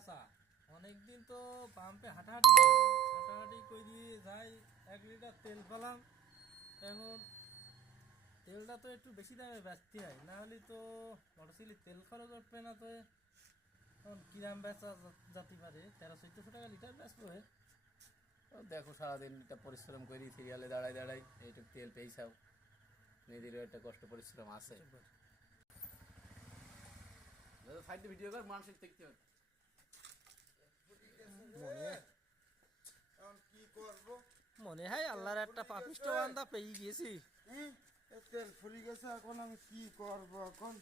চাচা অনেকদিন তো পাম্পে হাঁটাহাঁটি করলাম, হাঁটাহাঁটি করে যাই 1 লিটার তেল পেলাম। এখন তেলটা তো একটু বেশি দামে বেচতে হয়, না হলে তো মোটরসাইকেলে তেল খরচ উঠবে না। তো এখন কিরাম বেচা যেতে পারে? 1300-1400 টাকা লিটার বেচবো। দেখো সারাদিন এটা পরিশ্রম করি, সিরিয়ালে দাঁড়াই দাঁড়াই এইটুকু তেল পেয়েছাও, মেয়েদেরও একটা কষ্ট পরিশ্রম আছে। সাইডে ভিডিও কর, মানুষের দেখতে হবে। মনে হয় আল্লাহর একটা পাপিষ্ট বান্দা পেয়ে গেছি। তেল ফুরিয়ে গেছে, এখন আমি কি করব? এখন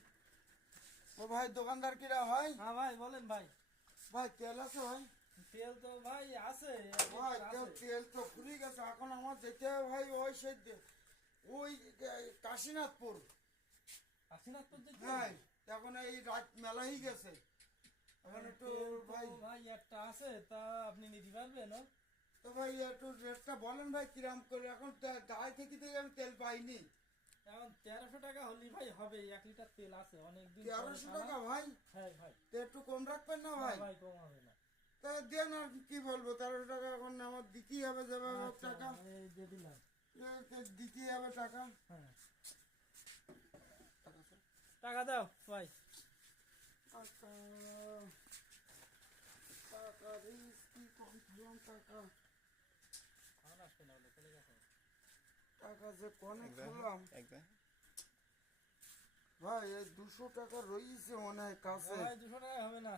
ও ভাই দোকানদার কিরা ভাই? হ্যাঁ ভাই বলেন ভাই। ভাই তেল আছে ভাই? তেল তো ভাই আছে, ভাই তেল তো ফুরিয়ে গেছে, এখন আমার যেতে হবে ভাই ওই ওই কাশীনাথপুর। কাশীনাথপুর যেতে হ্যাঁ, এখন এই রাত মেলা হয়ে গেছে, এখন একটু ভাই ভাই একটা আছে, তা আপনি নিতে পারবেন? তো ভাই একটু রেটটা বলেন ভাই কিরাম করে। এখন গায়ে থেকে আমি তেল পাইনি। এখন 1300 টাকা হলে ভাই হবে, 1 লিটার তেল আছে অনেকদিন। 1300 টাকা ভাই? হ্যাঁ ভাই। তো একটু কম রাখবেন না ভাই? ভাই কম হবে না। তা দেন, আর কি বলবো, 1300 টাকা এখন আমার দিতেই হবে, যাবে টাকা এই দিয়ে দিলাম। দিতেই হবে টাকা। হ্যাঁ টাকা দাও ভাই। টাকা টাকা কি কম দিলাম টাকা, এখন আসবে না বলে চলে গেছে। টাকা যে কোনে খেলাম ভাই। এই 200 টাকা রয়েছে মনে হয় কাছে। ভাই 200 টাকা হবে না।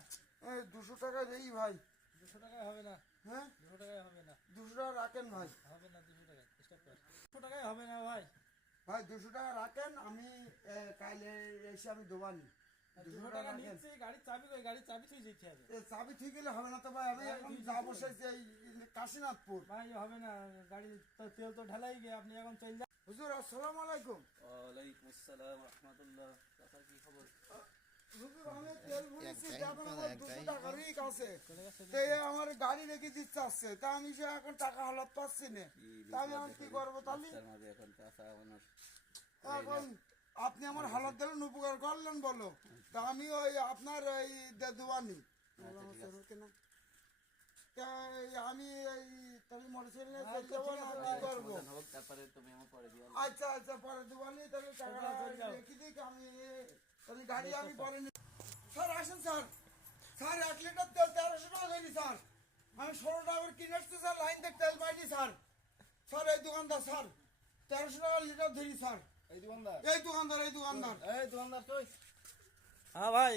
এই 200 টাকা দেই ভাই। 200 টাকা হবে না। হ্যাঁ 200 টাকা হবে না। 200 টাকা রাখেন ভাই। হবে না 200 টাকা, চেষ্টা কর। 200 টাকায় হবে না ভাই। ভাই 200 টাকা রাখেন, আমি কালকে এসে আমি দোবানি। 200 টাকা নিচ্ছি, গাড়ির চাবি কই? গাড়ির চাবি তুই যেতে হবে। চাবি ঠিক গেলে হবে না তো ভাই, আমি এখন যাবো সেই কাশীনাথপুর। ভাই হবে না, গাড়ি তো তেল তো ঢালাই গিয়ে, আপনি এখন চলে যান। হুজুর আসসালামু আলাইকুম। ওয়ালাইকুম আসসালাম রাহমাতুল্লাহ। চাচা কি খবর? হুজুর আমি তেল ভরেছি, এখন আমার 200 টাকারই কাছে। চলে গেছে। তো আমার গাড়ি রেখে দিতে চাচ্ছে, তা আমি সে এখন টাকা হালাত পাচ্ছি না। তা আমি এখন কি করবো তাহলে? এখন চাচা মানুষ এখন আপনি আমার হালাত দিলেন, উপকার করলেন বলো, তা আমি ওই আপনার ওই দোয়ানি আমি এই তাহলে মোটরসাইকেল নিয়ে চলে যাবো না, কি করবো? তারপরে তুমি আমার পরে দিও। আচ্ছা আচ্ছা, পরে দোয়ানি তাহলে টাকাটা রেখে দিই, আমি তাহলে গাড়ি আমি পরে নিই। স্যার আসেন স্যার। স্যার 1 লিটার তেল 1300 টাকা দেয়নি স্যার। আমি 16 টাকা করে কিনে আসছি স্যার, লাইন থেকে তেল পাইনি স্যার। স্যার এই দোকানদার স্যার 1300 টাকা লিটার ধরি স্যার। এই দোকানদার এই দোকানদার কই? হ্যাঁ ভাই